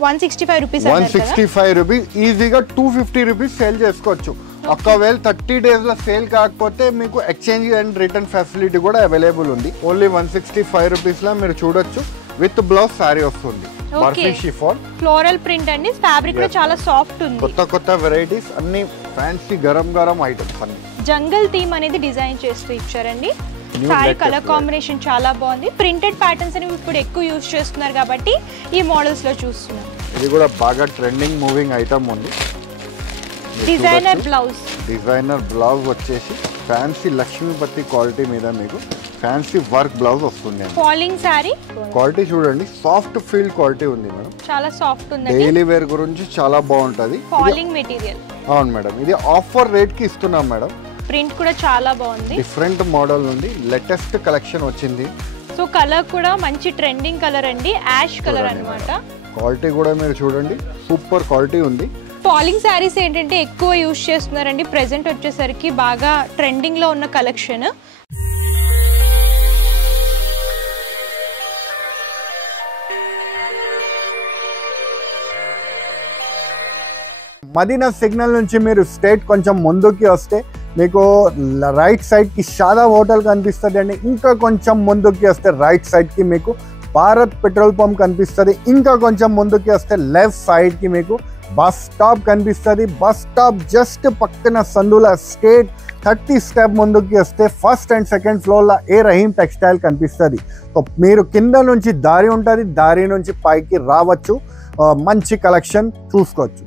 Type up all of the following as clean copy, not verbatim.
165 rupees 165 rupees ఈజీగా 250 rupees sale చేసుకోవచ్చు. ఒకవేళ 30 డేస్ లో సేల్ కాకపోతే మీకు ఎక్స్చేంజ్ అండ్ రిటర్న్ ఫెసిలిటీ కూడా అవైలబుల్ ఉంది. ఓన్లీ 165 రూపీస్ లో మీరు చూడొచ్చు. విత్ బ్లౌజ్ సారీ వస్తుంది. బర్ఫీ షిఫాన్ ఫ్లోరల్ ప్రింట్ అండి. ఫ్యాబ్రిక్ కూడా చాలా సాఫ్ట్ ఉంది. కొత్త వెరైటీస్ అన్ని ఫ్యాన్సీ గరం ఐటమ్స్ అన్ని. జంగల్ థీమ్ అనేది డిజైన్ చేస్తూ ఇచ్చారండి. సారీ కలర్ కాంబినేషన్ చాలా బాగుంది. ప్రింటెడ్ ప్యాటర్న్స్ అనేవి ఇప్పుడు ఎక్కువ యూజ్ చేస్తున్నారు కాబట్టి ఈ మోడల్స్ లో చూస్తున్నాం. ఇది కూడా బాగా ట్రెండింగ్ మూవింగ్ ఐటమ్ ఉంది. డిజైనర్ బ్లౌజ్ వచ్చేసి ఫ్యాన్సీ లక్ష్మీపతి క్వాలిటీ మీద మీకు ఫ్యాన్సీ వర్క్ బ్లౌజ్ వస్తుంది. ఫాలింగ్ సారీ క్వాలిటీ చూడండి, సాఫ్ట్ ఫీల్ క్వాలిటీ ఉంది మేడం. చాలా సాఫ్ట్ ఉంది. డైలీ వేర్ గురించి చాలా బాగుంటది. Falling material. అవును మేడం, ఇది ఆఫర్ రేట్ కి ఇస్తున్నాం మేడం. ప్రింట్ కూడా చాలా బాగుంది. డిఫరెంట్ మోడల్ నుండి లేటెస్ట్ కలెక్షన్ వచ్చింది. సో కలర్ కూడా మంచి ట్రెండింగ్ కలర్ అండి, యాష్ కలర్ అన్నమాట. క్వాలిటీ కూడా మీరు చూడండి, సూపర్ క్వాలిటీ ఉంది. ఫాలింగ్ శారీస్ ఏంటంటే ఎక్కువ యూజ్ చేస్తున్నారండి. ప్రెసెంట్ వచ్చేసరికి బాగా ట్రెండింగ్ లో ఉన్న కలెక్షన్. మదీనా సిగ్నల్ నుంచి మీరు స్ట్రైట్ కొంచెం ముందుకి వస్తే మీకు రైట్ సైడ్ కి షాదా హోటల్ కనిపిస్తుంది అండి. ఇంకా కొంచెం ముందుకి వస్తే రైట్ సైడ్ కి మీకు భారత్ పెట్రోల్ పంప్ కనిపిస్తుంది. ఇంకా కొంచెం ముందుకి వస్తే లెఫ్ట్ సైడ్ కి మీకు బస్ స్టాప్ కనిపిస్తుంది. బస్ స్టాప్ జస్ట్ పక్కన సందుల స్ట్రేట్ 30 స్టెప్ ముందుకి వస్తే ఫస్ట్ అండ్ సెకండ్ ఫ్లోర్లో ఏ రహీం టెక్స్టైల్ కనిపిస్తుంది. సో మీరు కింద నుంచి దారి ఉంటుంది, దారి నుంచి పైకి రావచ్చు, మంచి కలెక్షన్ చూసుకోవచ్చు.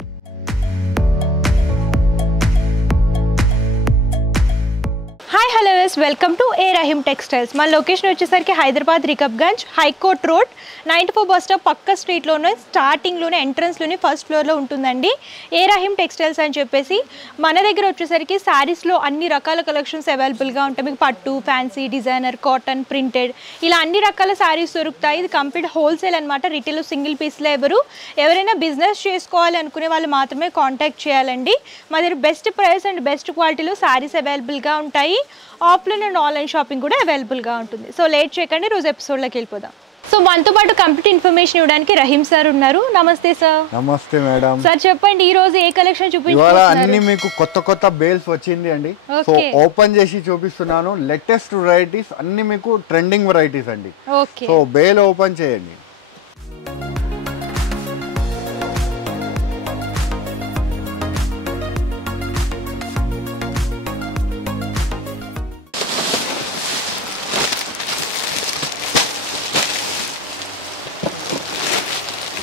Hi hello welcome to A Rahim textiles. మన లొకేషన్ వచ్చేసరికి Hyderabad Rikabganj high court road 94 bus stop పక్క స్ట్రీట్లోనే స్టార్టింగ్లోనే ఎంట్రన్స్లోనే ఫస్ట్ ఫ్లోర్లో ఉంటుందండి ఏ రహీం టెక్స్టైల్స్ అని చెప్పేసి. మన దగ్గర వచ్చేసరికి శారీస్లో అన్ని రకాల కలెక్షన్స్ అవైలబుల్గా ఉంటాయి. మీకు పట్టు, ఫ్యాన్సీ, డిజైనర్, కాటన్, ప్రింటెడ్ ఇలా అన్ని రకాల శారీస్ దొరుకుతాయి. ఇది కంప్లీట్ హోల్సేల్ అనమాట. రిటైల్ సింగిల్ పీస్లో ఎవరైనా బిజినెస్ చేసుకోవాలి అనుకునే వాళ్ళు మాత్రమే కాంటాక్ట్ చేయాలండి. మా దగ్గర బెస్ట్ ప్రైస్ అండ్ బెస్ట్ క్వాలిటీలో శారీస్ అవైలబుల్గా ఉంటాయి. ఆఫ్లైన్ అండ్ ఆన్లైన్ షాపింగ్ కూడా అవైలబుల్గా ఉంటుంది. సో లేట్ చేయకండి, రోజు ఎపిసోడ్లోకి వెళ్ళిపోదాం. సో మనతో పాటు కంప్లీట్ ఇన్ఫర్మేషన్ ఇవ్వడానికి రహీం సార్ ఉన్నారు. నమస్తే సార్. నమస్తే మేడం. సార్ చెప్పండి, ఈ రోజు ఏ కలెక్షన్ చూపిస్తున్నారు? అన్ని మీకు కొత్త బేల్స్ వచ్చింది అండి. సో ఓపెన్ చేసి చూపిస్తున్నాను. లేటెస్ట్ వెరైటీస్ అన్ని మీకు ట్రెండింగ్ వెరైటీస్ అండి. సో బేల్ ఓపెన్ చేయండి.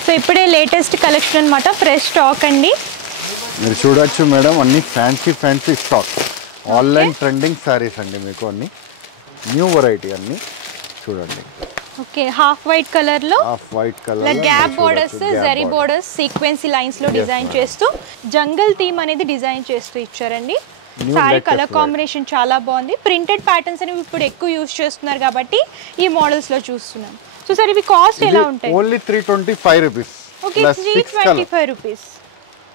సో ఇప్పుడే లేటెస్ట్ కలెక్షన్ అన్నమాట, ఫ్రెష్ స్టాక్ అండి. మీరు చూడొచ్చు మేడం, అన్ని fancy stock. Online trending saris అండి. మీకు అన్ని న్యూ వెరైటీ అన్ని చూడండి. ఓకే, హాఫ్ వైట్ కలర్ లో gap borders, zari borders, sequence lines లో డిజైన్ చేస్తూ జంగల్ థీమ్ అనేది డిజైన్ చేస్తూ ఇచ్చారండి. సారీ కలర్ కాంబినేషన్ చాలా బాగుంది. ప్రింటెడ్ ప్యాటర్న్స్ అనేవి ఇప్పుడు ఎక్కువ యూజ్ చేస్తున్నారు కాబట్టి ఈ మోడల్స్ లో చూస్తున్నాం. సో సార్ ఇవి కాస్ట్ ఎలా ఉంటాయి? Only 325 rupees. Okay, 325 rupees.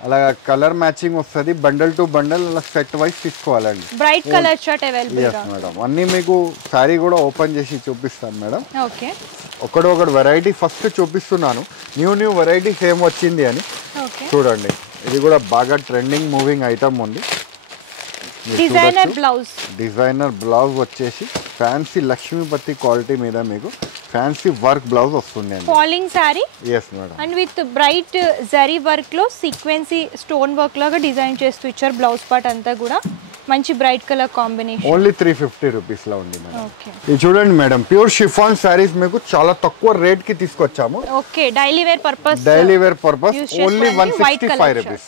అలా కలర్ మ్యాచింగ్ వస్తుంది. బండల్ టు బండల్ అలా సెట్ వైస్ తీసుకోవాలండి. బ్రైట్ కలర్ షర్ట్ అవైలబుల్ గా ఉంది మేడం. అన్ని మీకు సారీ కూడా ఓపెన్ చేసి చూపిస్తాను మేడం. ఓకే, ఒకటి వెరైటీ ఫస్ట్ చూపిస్తున్నాను. న్యూ వెరైటీస్ ఏం వచ్చింది అని చూడండి. ఇది కూడా బాగా ట్రెండింగ్ మూవింగ్ ఐటమ్ ఉంది. డిజైనర్ బ్లౌజ్ వచ్చేసి ఫ్యాన్సీ లక్ష్మీపతి క్వాలిటీ మీద మీకు ఫ్యాన్సీ వర్క్ బ్లౌజ్ వస్తుంది. Falling sorry. yes madam. And with bright zari work లో సీక్వెన్సీ స్టోన్ వర్క్ లాగా డిజైన్ చేస్తూ ఇచ్చారు. బ్లౌజ్ పార్ట్ అంతా కూడా మంచి bright colour combination. Only 350 rupees లో ఉంది మేడం. ఇది చూడండి మేడం, ప్యూర్ షిఫాన్ సారీస్ మీకు చాలా తక్కువ రేట్ కి తీసుకొచ్చాము. Okay, daily wear purpose only 165 rupees.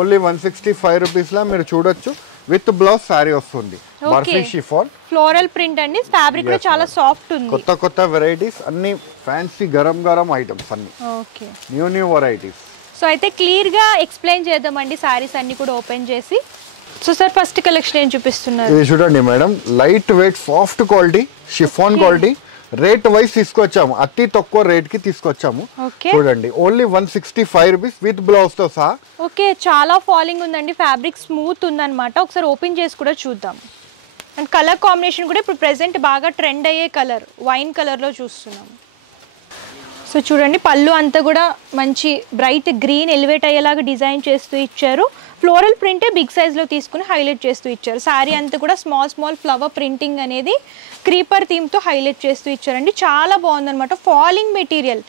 Only 165 rupees లో మీరు చూడొచ్చు. విత్ బ్లౌజ్ సారీ వస్తుంది. బర్ఫీ షిఫాన్ ఫ్లోరల్ ప్రింట్ అండి. ఫ్యాబ్రిక్ కూడా చాలా సాఫ్ట్ ఉంది. కొత్త వెరైటీస్ అన్ని ఫ్యాన్సీ గరం ఐటమ్స్ అన్ని. Okay, new varieties. సో అయితే క్లియర్ గా ఎక్స్ప్లెయిన్ చేద్దామండి సారీస్ అన్ని కూడా ఓపెన్ చేసి. సో సార్ ఫస్ట్ కలెక్షన్ ఏం చూపిస్తున్నారు? ఇది చూడండి madam, light weight soft quality chiffon quality. Rate wise తీసుకొచ్చాము, అతి తక్కువ రేట్ కి తీసుకొచ్చాము. చూడండి, ఓన్లీ 165 రూపీస్ విత్ బ్లౌజ్ తో సహా. ఓకే, చాలా ఫాలింగ్ ఉందండి. ఫ్యాబ్రిక్ స్మూత్ ఉందన్నమాట. ఒకసారి ఓపెన్ చేసి కూడా చూద్దాం. అండ్ కలర్ కాంబినేషన్ కూడా ఇప్పుడు ప్రెసెంట్ బాగా ట్రెండ్ అయ్యే కలర్ వైన్ కలర్ లో చూస్తున్నాం. సో చూడండి పళ్ళు అంతా కూడా మంచి బ్రైట్ గ్రీన్ ఎలివేట్ అయ్యేలాగా డిజైన్ చేస్తూ ఇచ్చారు. ఫ్లోరల్ ప్రింటే బిగ్ సైజ్లో తీసుకుని హైలైట్ చేస్తూ ఇచ్చారు. శారీ అంతా కూడా స్మాల్ ఫ్లవర్ ప్రింటింగ్ అనేది క్రీపర్ థీమ్తో హైలైట్ చేస్తూ ఇచ్చారండి. చాలా బాగుందన్నమాట. ఫాలింగ్ మెటీరియల్,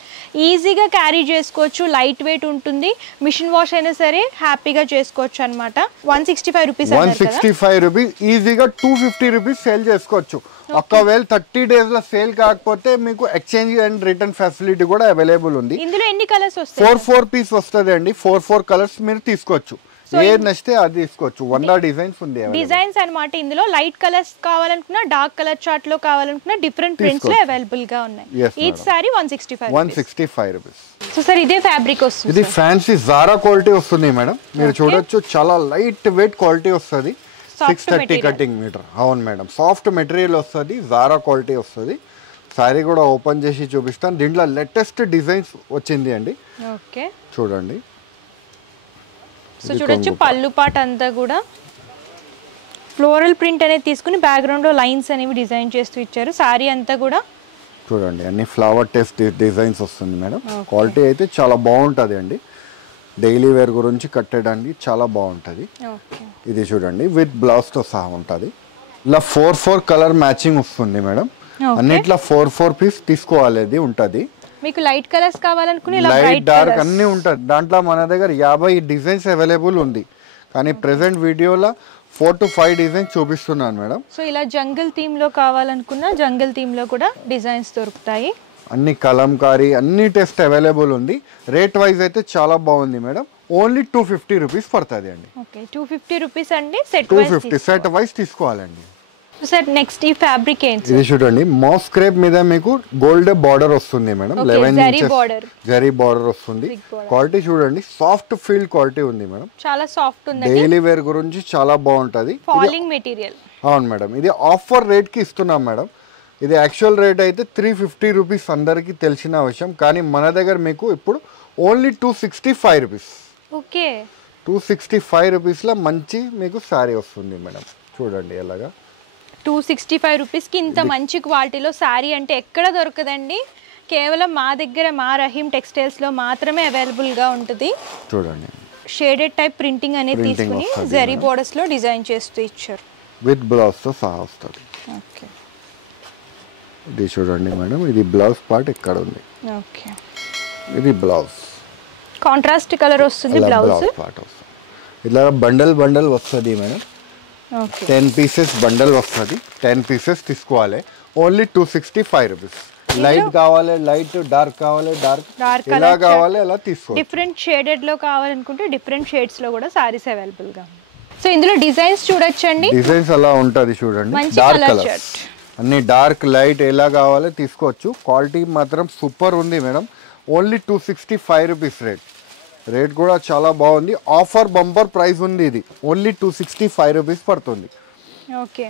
ఈజీగా క్యారీ చేసుకోవచ్చు, లైట్ వెయిట్ ఉంటుంది. మిషన్ వాష్ అయినా సరే హ్యాపీగా చేసుకోవచ్చు అనమాట. 165 రూపీస్. 165 రూపీస్ ఈజీగా 250 రూపీస్ సేల్ చేసుకోవచ్చు. ఒకవేళ 30 days లో సేల్ కాకపోతే మీకు ఎక్స్చేంజ్ అండ్ రిటర్న్ ఫెసిలిటీ కూడా అవైలబుల్ ఉంది. ఇందులో ఎన్ని కలర్స్ వస్తాయి? 4 పీస్ వస్తుంది అండి. 4 కలర్స్ మీరు తీసుకోవచ్చు. ఏది నచ్చితే అది తీసుకోవచ్చు. 100 డిజైన్స్ ఉంది. డిజైన్స్ అన్నమాట. ఇందులో లైట్ కలర్స్ కావాలనుకున్నా, డార్క్ కలర్ చార్ట్ లో కావాలనుకున్నా డిఫరెంట్ ప్రింట్స్ లో అవైలబుల్ గా ఉన్నాయి. Each sari 165 rupees. So sir ఇదే ఫ్యాబ్రిక్ వస్తుంది. ఇది ఫ్యాన్సీ జారా క్వాలిటీ వస్తుంది మేడం. మీరు చూడొచ్చు, చాలా లైట్ వెయిట్ క్వాలిటీ వస్తుంది. 630 కటింగ్ మీటర్. అవును మేడం, సాఫ్ట్ మెటీరియల్ వస్తుంది, జారా క్వాలిటీ వస్తుంది. సారీ కూడా ఓపెన్ చేసి చూపిస్తాను. దీంట్లో లేటెస్ట్ డిజైన్స్ వచ్చింది అండి. ఓకే చూడండి. సో చూడొచ్చు పళ్ళు పాట అంతా కూడా ఫ్లోరల్ ప్రింట్ అనేది తీసుకుని బ్యాక్గ్రౌండ్ లో లైన్స్ అనేవి డిజైన్ చేస్తూ ఇచ్చారు. సారీ అంతా కూడా చూడండి అన్ని ఫ్లవర్ టెస్ట్ డిజైన్స్ వస్తుంది మేడం. క్వాలిటీ అయితే చాలా బాగుంటుంది అండి. డైలీ వేర్ గురించి కట్టడానికి చాలా బాగుంటుంది. ఇది చూడండి విత్ బ్లౌజ్ తో సహా ఉంటుంది. ఇలా 4 కలర్ మ్యాచింగ్ వస్తుంది మేడం. అన్నిట్లో 4 పీస్ తీసుకోవాలి. అది ఉంటుంది. మీకు లైట్ కలర్స్ కావాలనుకుని లైట్ డార్క్ అన్ని ఉంటుంది. దాంట్లో మన దగ్గర 50 డిజైన్స్ అవైలబుల్ ఉంది. కానీ ప్రెసెంట్ వీడియోలో 4 to 5 డిజైన్స్ చూపిస్తున్నాను మేడం. సో ఇలా జంగిల్ థీమ్ లో కావాలనుకున్నా జంగిల్ థీమ్ లో కూడా డిజైన్స్ దొరుకుతాయి. అన్ని కలంకారీ అన్ని టెస్ట్ అవైలబుల్ ఉంది. రేట్ వైజ్ అయితే చాలా బాగుంది మేడం. ఓన్లీ 250 రూపీస్ పడుతుంది అండి. ఓకే 250 రూపీస్ అండి. సెట్ 250 సెట్ వైజ్ తీసుకోవాలండి. సార్ నెక్స్ట్ ఈ ఫ్యాబ్రిక్ ఏంటి? ఇది చూడండి మాస్ క్రేప్ మీద మీకు గోల్డ్ బార్డర్ వస్తుంది మేడం. 11 ఇంచెస్ జరీ బార్డర్ వస్తుంది. క్వాలిటీ చూడండి, సాఫ్ట్ ఫీల్ క్వాలిటీ ఉంది మేడం. చాలా సాఫ్ట్ ఉంది. డైలీ వేర్ గురించి చాలా బాగుంటది. Falling material. అవును మేడం. ఇది ఆఫర్ రేట్ కి ఇస్తున్నాం మేడం. ఇది యాక్చువల్ రేట్ అయితే 350 రూపీస్ అందరికీ తెలిసిన విషయం. కానీ మన దగ్గర మీకు ఇప్పుడు ఓన్లీ 265 రూపీస్. ఓకే 265 రూపీస్లో మంచి మీకు శారీ వస్తుంది మేడం. చూడండి ఎలాగా 265 రూపీస్కి ఇంత మంచి క్వాలిటీలో శారీ అంటే ఎక్కడ దొరకదండి. కేవలం మా దగ్గర మా రహీం టెక్స్టైల్స్లో మాత్రమే అవైలబుల్గా ఉంటుంది. చూడండి షేడెడ్ టైప్ ప్రింటింగ్ అనేది తీసుకుని జరీ బోర్డర్స్లో డిజైన్ చేస్తూ ఇచ్చారు. విత్ బ్లౌజ్తో సహా వస్తుంది. ఓకే ఇది చూడండి మేడం. ఇది బ్లౌజ్ పార్ట్ ఇక్కడ ఉంది. ఓకే ఇది బ్లౌజ్ కాంట్రాస్ట్ కలర్ వస్తుంది. బ్లౌజ్ పార్ట్ వస్తుంది. ఇలా బండల్ వస్తుంది మేడం. 10 పీసెస్ బండల్ వస్తుంది. 10 పీసెస్ తీసుకోవాలి. Only 265 rupees. లైట్ కావాలి లైట్, డార్క్ కావాలి డార్క్, ఎలా కావాలి అలా తీసుకోవాలి. డిఫరెంట్ షేడెడ్ లో కావాలనుకుంటే డిఫరెంట్ షేడ్స్ లో కూడా సారీస్ అవైలబుల్ గా. సో ఇందులో డిజైన్స్ చూడొచ్చండి. డిజైన్స్ అలా ఉంటది చూడండి. డార్క్ కలర్స్ అన్ని డార్క్ లైట్ ఎలా కావాలి తీసుకోవచ్చు. క్వాలిటీ మాత్రం సూపర్ ఉంది మేడం. ఓన్లీ 265 రూపీస్ రేట్ కూడా చాలా బాగుంది. ఆఫర్ బంపర్ ప్రైస్ ఉంది. ఇది ఓన్లీ 265 రూపీస్ పడుతుంది. ఓకే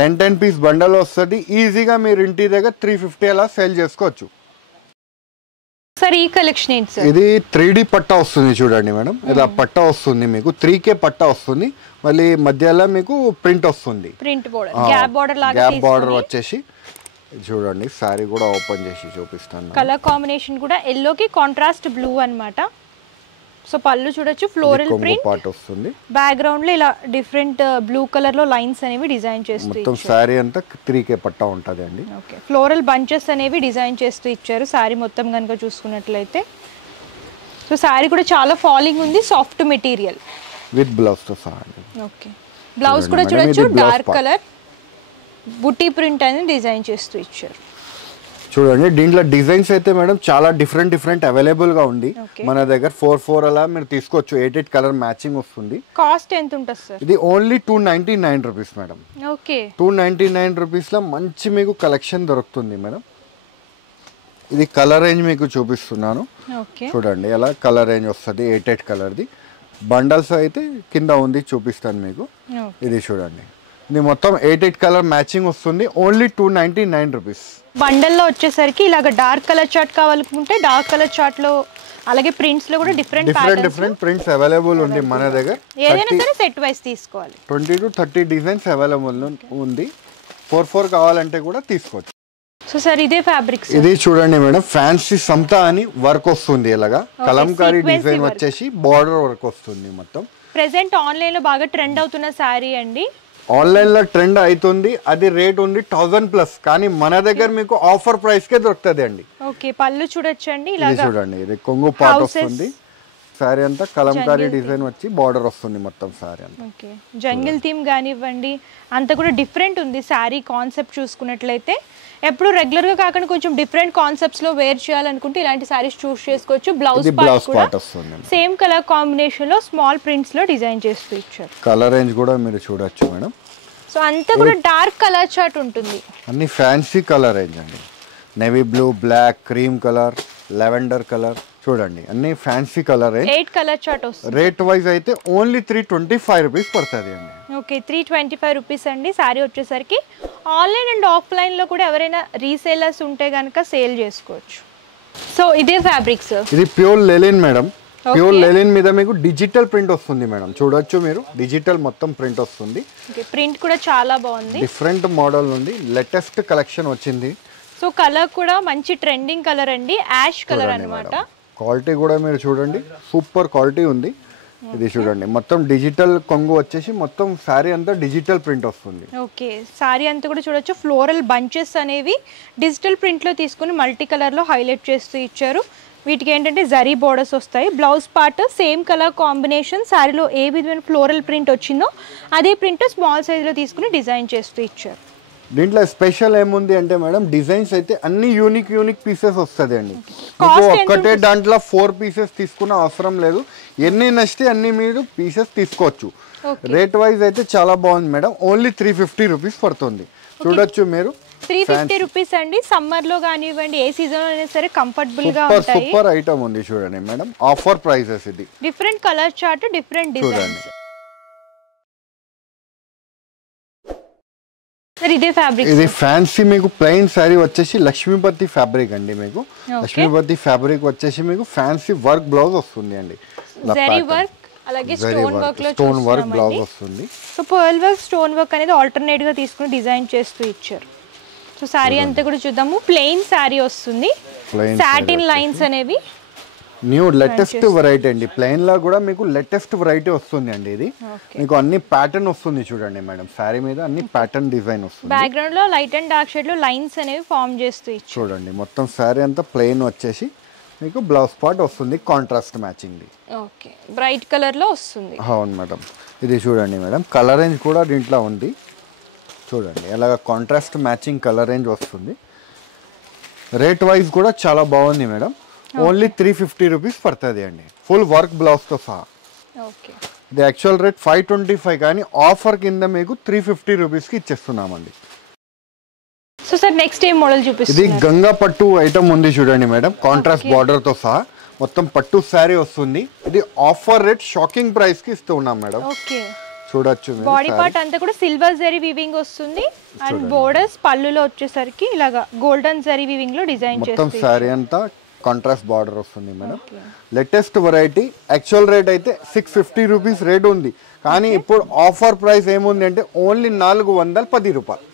10 పీస్ బండల్ వస్తుంది. ఈజీగా మీరు ఇంటి దగ్గర 350 అలా సేల్ చేసుకోవచ్చు. సార్ ఈ కలెక్షన్ ఏంటి సార్? ఇది 3D పట్టా వస్తుంది చూడండి మేడం. ఇలా పట్టా వస్తుంది మీకు. 3K పట్టా వస్తుంది. మళ్ళీ మధ్యలో మీకు ప్రింట్ వస్తుంది. ప్రింట్ బోర్డర్ గ్యాప్ బోర్డర్ లాగా గ్యాప్ బోర్డర్ వచ్చేసి చూడండి. సారీ కూడా ఓపెన్ చేసి చూపిస్తాను. కలర్ కాంబినేషన్ కూడా ఎల్లో కి కాంట్రాస్ట్ బ్లూ అన్నమాట. సో పళ్ళు చూడొచ్చు ఫ్లోరల్ ప్రింట్ పార్ట్ వస్తుంది. బ్యాక్గ్రౌండ్ లో ఇలా డిఫరెంట్ బ్లూ కలర్ లో లైన్స్ అనేవి డిజైన్ చేస్తూ మొత్తం సారీ అంతా 3K పట్టా ఉంటది అండి. ఓకే ఫ్లోరల్ బంచెస్ అనేవి డిజైన్ చేస్తూ ఇచ్చారు. సారీ మొత్తం కనుక చూసుకున్నట్లయితే సో సారీ కూడా చాలా ఫాలింగ్ ఉంది. సాఫ్ట్ మెటీరియల్ విత్ బ్లౌజ్ తో సహా. ఓకే బ్లౌజ్ కూడా చూడొచ్చు డార్క్ కలర్ బుట్టి ప్రింట్ అనేది డిజైన్ చేస్తూ ఇచ్చారు. చూడండి దీంట్లో డిజైన్స్ అయితే మేడం చాలా డిఫరెంట్ అవైలబుల్ గా ఉంది మన దగ్గర. 4 అలా మీరు తీసుకోవచ్చు. 8 కలర్ మ్యాచింగ్ వస్తుంది. కాస్ట్ ఎంత ఉంటుంది సార్? ఇది only 299 rupees madam. Okay 299 rupees లో మంచి మీకు కలెక్షన్ దొరుకుతుంది మేడం. ఇది కలర్ రేంజ్ మీకు చూపిస్తున్నాను. చూడండి ఎలా కలర్ రేంజ్ వస్తుంది. 8 కలర్ది బండల్స్ అయితే కింద ఉంది చూపిస్తాను మీకు. ఇది చూడండి. ఇది మొత్తం 8 కలర్ మ్యాచింగ్ వస్తుంది. Only 299 rupees. బండల్లో వచ్చేసరికి ఇలాగ డార్క్ కలర్ చార్ట్ కావాలనుకుంటే డార్క్ కలర్ చార్ట్ లో, అలాగే ప్రింట్స్ లో కూడా డిఫరెంట్ ప్రింట్స్ అవైలబుల్ ఉంది మన దగ్గర. ఏదైనా సరే సెట్ వైస్ తీసుకోవాలి. 20 to 30 డిజైన్స్ అవైలబుల్ ఉంది. 4 కావాలంటే కూడా తీసుకోవచ్చు. సో సార్ ఇదే ఫ్యాబ్రిక్స్ ఇది చూడండి మేడం, ఫ్యాన్సీ సంతా అని వర్క్ వస్తుంది. ఇలాగా కలంకారీ డిజైన్ వచ్చేసి బార్డర్ వర్క్ వస్తుంది మొత్తం. ప్రెసెంట్ ఆన్లైన్ లో బాగా ట్రెండ్ అవుతున్న శారీ అండి. ఆన్లైన్ లో ట్రెండ్ అవుతుంది, అది రేట్ ఉంది 1000+. కానీ మన దగ్గర మీకు ఆఫర్ ప్రైస్ కే దొరుకుతుంది అండి. ఓకే, పళ్ళు చూడొచ్చండి. ఇది చూడండి, ఇది కొంగు పార్ట్ వస్తుంది. సారీ అంతా కలంకారీ డిజైన్ వచ్చి బార్డర్ వస్తుంది మొత్తం సారీ అంతా. ఓకే, జంగిల్ థీమ్ కానివ్వండి అంతా కూడా డిఫరెంట్ ఉంది. శారీ కాన్సెప్ట్ చూసుకున్నట్లయితే ఎప్పుడు రెగ్యులర్ గా కాకుండా కొంచెం డిఫరెంట్ కాన్సెప్ట్స్ లో వేర్ చేయాలనుకుంటే ఇలాంటి సారీస్ చూస్ చేసుకోవచ్చు. బ్లౌజ్ పార్ట్ వస్తుంది సేమ్ కలర్ కాంబినేషన్ లో స్మాల్ ప్రింట్స్ లో డిజైన్ చేస్తూ ఇచ్చారు. కలర్ రేంజ్ కూడా మీరు చూడొచ్చు మేడం. సో అంతా కూడా డార్క్ కలర్ చార్ట్ ఉంటుంది. అన్ని ఫ్యాన్సీ కలర్ రేంజ్ అండి. Navy blue, black, cream colour, lavender colour, చూడండి అన్ని fancy colour range. 8 colour chart వస్తుంది. రేట్ వైజ్ అయితే ఓన్లీ 325 రూపీస్ పడుతుంది అండి. ఓకే, 325 రూపీస్ అండి. సారీ వచ్చేసరికి ఆన్లైన్ అండ్ ఆఫ్లైన్ లో కూడా ఎవరైనా రీసేలర్స్ ఉంటే కనుక సేల్ చేసుకోవచ్చు. సో ఇదే ఫ్యాబ్రిక్స్, ఇది ప్యూర్ లెలిన్ మేడం. ప్యూర్ లెలిన్ మీద మీకు డిజిటల్ ప్రింట్ వస్తుంది మేడం. చూడొచ్చు మీరు, డిజిటల్ మొత్తం ప్రింట్ వస్తుంది. ప్రింట్ కూడా చాలా బాగుంది. డిఫరెంట్ మోడల్ నుండి లేటెస్ట్ కలెక్షన్ వచ్చింది. సో కలర్ కూడా మంచి ట్రెండింగ్ కలర్ అండి, యాష్ కలర్ అన్నమాట. క్వాలిటీ కూడా మీరు చూడండి, సూపర్ క్వాలిటీ ఉంది. ఇది చూడండి, మొత్తం డిజిటల్ కొంగు వచ్చేసి మొత్తం సారీ అంతా డిజిటల్ ప్రింట్ వస్తుంది. ఓకే, సారీ అంతా కూడా చూడొచ్చు. ఫ్లోరల్ బంచెస్ అనేవి డిజిటల్ ప్రింట్ లో తీసుకుని మల్టీ కలర్ లో హైలైట్ చేస్తూ ఇచ్చారు. వీటికి ఏంటంటే జరీ బోర్డర్స్ వస్తాయి. Blouse part same colour combination. సారీలో ఏ విధమైన ఫ్లోరల్ ప్రింట్ వచ్చిందో అదే ప్రింట్ స్మాల్ సైజ్ లో తీసుకుని డిజైన్ చేస్తూ ఇచ్చారు. దీంట్లో స్పెషల్ ఏముంది అంటే మేడం, డిజైన్స్ అయితే అన్ని యూనిక్ పీసెస్ వస్తుంది అండి. ఒక్కటే దాంట్లో 4 పీసెస్ తీసుకున్న అవసరం లేదు. ఎన్ని నచ్చితే అన్ని మీరు పీసెస్ తీసుకోవచ్చు. రేట్ వైజ్ అయితే చాలా బాగుంది మేడం. ఓన్లీ 350 రూపీస్ పడుతుంది. చూడొచ్చు మీరు, 350 రూపీస్ అండి. సమ్మర్ లో కానివ్వండి, ఏ సీజన్ లో అయినా సరే కంఫర్టబుల్ గా ఉంటాయి. సూపర్ ఐటమ్ ఉంది చూడండి మేడం. ఆఫర్ ప్రైసెస్ ఇది. Different colour chart, different designs. ఇదే ఫ్యాబ్రిక్, ఇది ఫ్యాన్సీ మీకు ప్లెయిన్ సారీ వచ్చేసి లక్ష్మీపతి ఫ్యాబ్రిక్ అండి. మీకు లక్ష్మీపతి ఫ్యాబ్రిక్ వచ్చేసి మీకు ఫ్యాన్సీ వర్క్ బ్లౌజ్ వస్తుంది అండి. జరీ వర్క్ అలాగే స్టోన్ వర్క్ లో స్టోన్ వర్క్ బ్లౌజ్ వస్తుంది. So pearl work, stone work అనేది ఆల్టర్నేట్ గా తీసుకుని డిజైన్ చేస్తూ ఇచ్చారు. సో సారీ అంతా కూడా చూద్దాము. ప్లెయిన్ సారీ వస్తుంది, సాటిన్ లైన్స్ అనేవి న్యూ లేటెస్ట్ వెరైటీ అండి. ప్లెయిన్ లా కూడా మీకు లేటెస్ట్ వెరైటీ వస్తుంది అండి. ఇది మీకు అన్ని ప్యాటర్న్ వస్తుంది చూడండి మేడం. సారీ మీద అన్ని ప్యాటర్న్ డిజైన్ వస్తుంది. బ్యాక్గ్రౌండ్ లో లైట్ అండ్ డార్క్ షేడ్ లో లైన్స్ అనేవి ఫామ్ చేస్తూ ఇచ్చారు. చూడండి మొత్తం సారీ అంతా ప్లెయిన్ వచ్చేసి మీకు బ్లౌజ్ పార్ట్ వస్తుంది contrast matching the. Okay, bright colour లో వస్తుంది. అవును మేడం. ఇది చూడండి మేడం, కలర్ రేంజ్ కూడా దీంట్లో ఉంది. చూడండి ఎలాగ కాంట్రాస్ట్ మ్యాచింగ్ కలర్ రేంజ్ వస్తుంది. రేట్ వైజ్ కూడా చాలా బాగుంది మేడం. ఓన్లీ 350 రూపీస్ పడుతుంది అండి, ఫుల్ వర్క్ బ్లౌజ్తో సహా. ఓకే, ఇది యాక్చువల్ రేట్ 525, కానీ ఆఫర్ కింద మీకు 350 రూపీస్కి ఇచ్చేస్తున్నామండి. సో సార్ నెక్స్ట్ ఏ మోడల్ చూపిస్తుంది? ఇది గంగా పట్టు ఐటమ్ ఉంది చూడండి మేడం, కాంట్రాస్ట్ బార్డర్తో సహా మొత్తం పట్టు శారీ వస్తుంది. ఇది ఆఫర్ రేట్ షాకింగ్ ప్రైస్కి ఇస్తూ ఉన్నాం మేడం. ఓకే, చూడొచ్చు. బాడీ పార్ట్ అంతా కూడా సిల్వర్ జరీ వీవింగ్ వస్తుంది. అండ్ బోర్డర్స్ పళ్ళులో వచ్చేసరికి ఇలాగా గోల్డెన్ జరీ వీవింగ్ లో డిజైన్ చేస్తారు. మొత్తం శారీ అంతా కాంట్రాస్ట్ బార్డర్ వస్తుంది madam. Latest variety. Actual rate అయితే 650 రూపీస్ రేట్ ఉంది, కానీ ఇప్పుడు ఆఫర్ ప్రైస్ ఏముంది అంటే ఓన్లీ 410 రూపాయలు.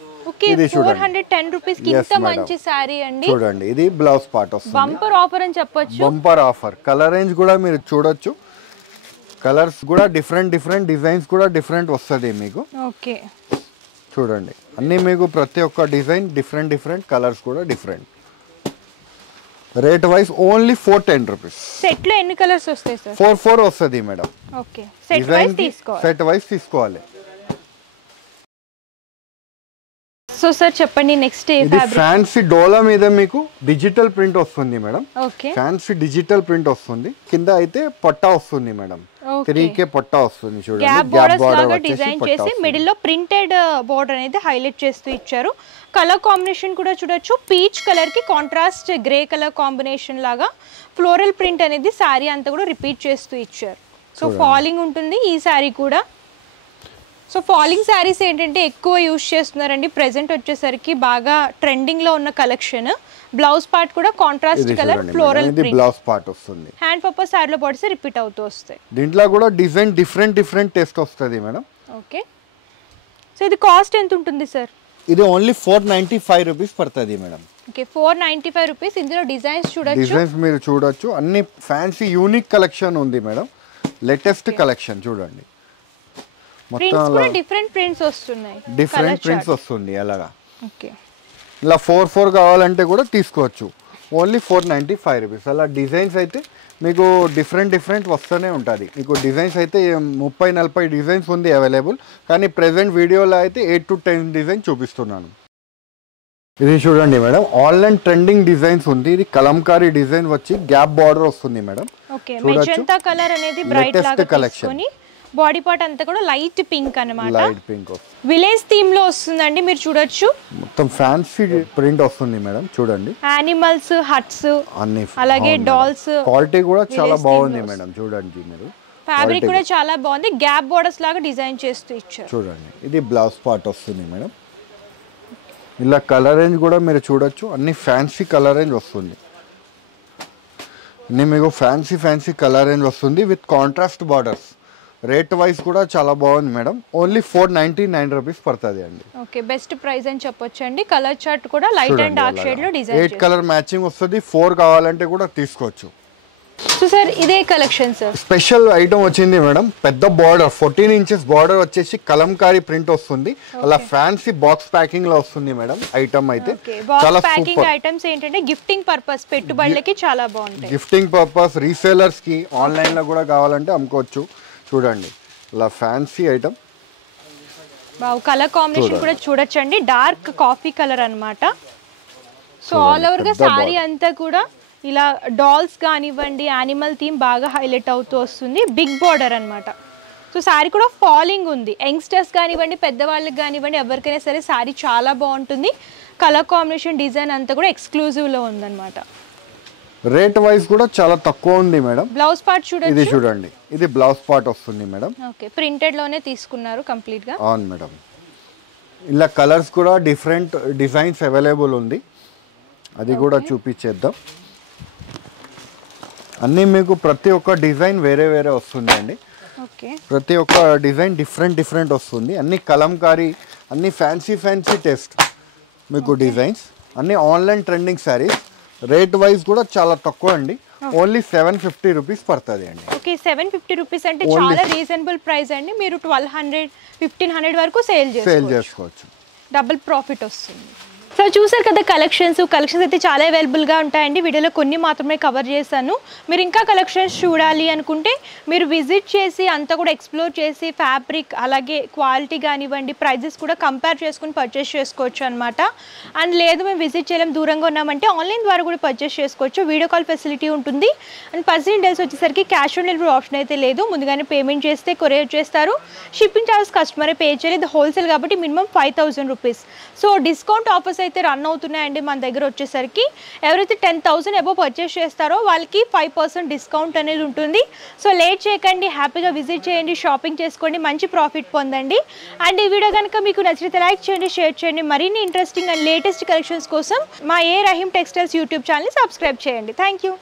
ఇది 410 రూపీస్ కి ఇంత మంచి సారీ అండి. చూడండి, ఇది బ్లౌజ్ పార్ట్ వస్తుంది. బంపర్ ఆఫర్ అని చెప్పొచ్చు. Bumper offer. కలర్ రేంజ్ కూడా మీరు చూడొచ్చు. కలర్స్ కూడా డిఫరెంట్ డిజైన్స్ కూడా డిఫరెంట్ వస్తుంది మీకు. ఓకే, చూడండి అన్ని మీకు ప్రతి ఒక్క డిజైన్ డిఫరెంట్ కలర్స్ కూడా different. Rate wise only 410 rupees. Set లో ఎన్ని కలర్స్ వస్తాయి సార్? 4 వస్తుంది మేడం. ఓకే, సెట్ వైజ్ తీసుకోవాలి. సెట్ వైజ్ తీసుకోవాలి. సో సార్ చెప్పండి నెక్స్ట్ ఏ ఫ్యాబ్రిక్? ఫ్యాన్సీ డోలా మీద మీకు డిజిటల్ ప్రింట్ వస్తుంది madam. Okay, fancy digital print వస్తుంది. కింద అయితే పట్టా వస్తుంది మేడం. 3K పట్టా వస్తుంది. చూడండి గ్యాప్ బోర్డర్స్ లాగా డిజైన్ చేసి మిడిల్ లో ప్రింటెడ్ బోర్డర్ అనేది హైలైట్ చేస్తూ ఇచ్చారు. కలర్ కాంబినేషన్ కూడా చూడొచ్చు. పీచ్ కలర్ కి కాంట్రాస్ట్ గ్రే కలర్ కాంబినేషన్ లాగా ఫ్లోరల్ ప్రింట్ అనేది సారీ అంతా కూడా రిపీట్ చేస్తూ ఇచ్చారు. సో ఫాలింగ్ ఉంటుంది ఈ సారీ కూడా. సో ఫాలింగ్ శారీస్ ఏంటంటే ఎక్కువ యూజ్ చేస్తున్నారండి ప్రెసెంట్. వచ్చేసరికి బాగా ట్రెండింగ్ లో ఉన్న కలెక్షన్. బ్లౌజ్ పార్ట్ కూడా contrast colour floral print. Blouse part వస్తుంది. హ్యాండ్ పర్పస్ సారీలో బాడీస్ రిపీట్ అవుతూ వస్తాయి. దీంట్లో కూడా డిజైన్ డిఫరెంట్ టేస్ట్ వస్తుంది మేడం. ఓకే, సో ఇది కాస్ట్ ఎంత ఉంటుంది సార్? ఇది ఓన్లీ 495 రూపీస్ పడుతుంది మేడం. Okay 495 rupees. ఇందులో డిజైన్స్ చూడొచ్చు. డిజైన్స్ మీరు చూడొచ్చు, అన్ని ఫ్యాన్సీ యూనిక్ కలెక్షన్ ఉంది మేడం, లేటెస్ట్ కలెక్షన్ చూడండి. మొత్తం డిఫరెంట్ ప్రింట్స్ వస్తున్నాయి, డిఫరెంట్ ప్రింట్స్ వస్తుంది అలాగా. ఓకే ఇలా 4 కావాలంటే కూడా తీసుకోవచ్చు, ఓన్లీ 495 రూపీస్. అలా డిజైన్స్ అయితే మీకు డిఫరెంట్ వస్తూనే ఉంటుంది. మీకు డిజైన్స్ అయితే 30-40 డిజైన్స్ ఉంది అవైలబుల్, కానీ ప్రెసెంట్ వీడియోలో అయితే 8 to 10 డిజైన్ చూపిస్తున్నాను. ఇది చూడండి మేడం, ఆన్లైన్ ట్రెండింగ్ డిజైన్స్ ఉంది. ఇది కలంకారీ డిజైన్ వచ్చి గ్యాప్ బార్డర్ వస్తుంది మేడం. ఓకే మెజెంటా కలర్ అనేది బ్రైట్ లాగా తీసుకొని బాడీ పార్ట్ అంతా కూడా లైట్ పింక్ అన్నమాట. లైట్ పింక్ విలేజ్ థీమ్ లో వస్తుందండి, మీరు చూడొచ్చు. మొత్తం ఫ్యాన్సీ ప్రింట్ వస్తుంది మేడం, చూడండి. యానిమల్స్, హట్స్, అన్ని అలాగే డాల్స్. క్వాలిటీ కూడా చాలా బాగుంది మేడం, చూడండి మీరు. ఫ్యాబ్రిక్ కూడా చాలా బాగుంది, గ్యాప్ బోర్డర్స్ లాగా డిజైన్ చేస్తూ ఇచ్చారు. చూడండి ఇది బ్లౌజ్ పార్ట్ వస్తుంది మేడం. ఇలా కలర్ రేంజ్ కూడా మీరు చూడొచ్చు, అన్ని ఫ్యాన్సీ కలర్ రేంజ్ వస్తుంది. అన్ని మీకు ఫ్యాన్సీ కలర్ రేంజ్ వస్తుంది with contrast borders. Rate wise కూడా చాలా బాగుంది మేడం, ఓన్లీ 499 రూపీస్ పడుతుంది అండి. ఓకే బెస్ట్ ప్రైస్ అని చెప్పొచ్చు అండి. కలర్ చార్ట్ కూడా లైట్ అండ్ డార్క్ షేడ్ లో డిజైన్ 8 కలర్ మ్యాచింగ్ వస్తుంది. 4 కావాలంటే కూడా తీసుకోవచ్చు. సో సార్ ఇదే కలెక్షన్ సార్, స్పెషల్ ఐటమ్ వచ్చింది మేడం, పెద్ద బార్డర్ 14 ఇంచెస్ బార్డర్ వచ్చేసి కలంకారీ ప్రింట్ వస్తుంది. అలా ఫ్యాన్సీ బాక్స్ ప్యాకింగ్ లో వస్తుంది మేడం. ఐటమ్ అయితే చాలా ప్యాకింగ్ ఐటమ్స్ ఏంటంటే గిఫ్టింగ్ పర్పస్, పెట్టుబడులకి చాలా బాగుంటాయి. గిఫ్టింగ్ పర్పస్, రీసేలర్స్ కి ఆన్లైన్ లో కూడా కావాలంటే అమ్ముకోవచ్చు. చూడండి ఇలా ఫ్యాన్సీ ఐటమ్. బావ్ కలర్ కాంబినేషన్ కూడా చూడొచ్చండి, డార్క్ కాఫీ కలర్ అన్నమాట. సో ఆల్ ఓవర్ గా సారీ అంతా కూడా ఇలా డాల్స్ కానివ్వండి, యానిమల్ థీమ్ బాగా హైలైట్ అవుతూ వస్తుంది. బిగ్ బార్డర్ అన్నమాట. సో సారీ కూడా ఫాలింగ్ ఉంది. యంగ్స్టర్స్ కానివ్వండి, పెద్దవాళ్ళకి కానివ్వండి, ఎవరికైనా సరే సారీ చాలా బాగుంటుంది. కలర్ కాంబినేషన్, డిజైన్ అంతా కూడా ఎక్స్క్లూజివ్లో ఉందన్నమాట. రేట్ వైజ్ కూడా చాలా తక్కువ ఉంది మేడం. బ్లౌజ్ పార్ట్ చూడండి, ఇది చూడండి, ఇది బ్లౌజ్ పార్ట్ వస్తుంది మేడం. ఓకే ప్రింటెడ్ లోనే తీసుకున్నారు కంప్లీట్ గా. అవును మేడం. ఇలా కలర్స్ కూడా డిఫరెంట్ డిజైన్స్ అవైలబుల్ ఉంది, అది కూడా చూపించేద్దాం. అన్నీ మీకు ప్రతి ఒక్క డిజైన్ వేరే వస్తుంది అండి. ఓకే ప్రతి ఒక్క డిజైన్ డిఫరెంట్ వస్తుంది. అన్ని కలంకారీ, అన్ని ఫ్యాన్సీ టేస్ట్ మీకు డిజైన్స్. అన్ని online trending saris. Rate wise కూడా చాలా తక్కువ అండి, ఓన్లీ 750 రూపీస్ పడుతుంది అండి. ఓకే 750 రూపీస్ అంటే చాలా రీజనబుల్ ప్రైస్ అండి. మీరు 1200-1500 వరకు సేల్ చేసుకోవచ్చు. డబుల్ ప్రాఫిట్ వస్తుంది. సో చూసారు కదా కలెక్షన్స్ అయితే చాలా అవైలబుల్గా ఉంటాయండి. వీడియోలో కొన్ని మాత్రమే కవర్ చేశాను. మీరు ఇంకా కలెక్షన్స్ చూడాలి అనుకుంటే మీరు విజిట్ చేసి అంతా కూడా ఎక్స్ప్లోర్ చేసి ఫ్యాబ్రిక్ అలాగే క్వాలిటీ కానివ్వండి, ప్రైజెస్ కూడా కంపేర్ చేసుకుని పర్చేస్ చేసుకోవచ్చు అనమాట. అండ్ లేదు మేము విజిట్ చేయలేం, దూరంగా ఉన్నామంటే ఆన్లైన్ ద్వారా కూడా పర్చేస్ చేసుకోవచ్చు. వీడియో కాల్ ఫెసిలిటీ ఉంటుంది. అండ్ పర్సనల్ డీటెయిల్స్ వచ్చేసరికి క్యాష్ ఆన్ డెలివరీ ఆప్షన్ అయితే లేదు. ముందుగానే పేమెంట్ చేస్తే కొరియర్ చేస్తారు. షిప్పింగ్ ఛార్జెస్ కస్టమరే పే చేయాలి. ఇది హోల్సేల్ కాబట్టి minimum 5000 rupees. So discount offers అయితే రన్ అవుతున్నాయండి మన దగ్గర వచ్చేసరికి. ఎవరైతే 10,000 అబోవ్ పర్చేస్ చేస్తారో వాళ్ళకి 5% డిస్కౌంట్ అనేది ఉంటుంది. సో లేట్ చేయకండి, హ్యాపీగా విజిట్ చేయండి, షాపింగ్ చేసుకోండి, మంచి ప్రాఫిట్ పొందండి. అండ్ ఈ వీడియో కనుక మీకు నచ్చితే లైక్ చేయండి, షేర్ చేయండి. మరిన్ని ఇంట్రెస్టింగ్ అండ్ లేటెస్ట్ కలెక్షన్స్ కోసం మా ఏ రహీం టెక్స్టైల్స్ యూట్యూబ్ ఛానల్ని సబ్స్క్రైబ్ చేయండి. Thank you.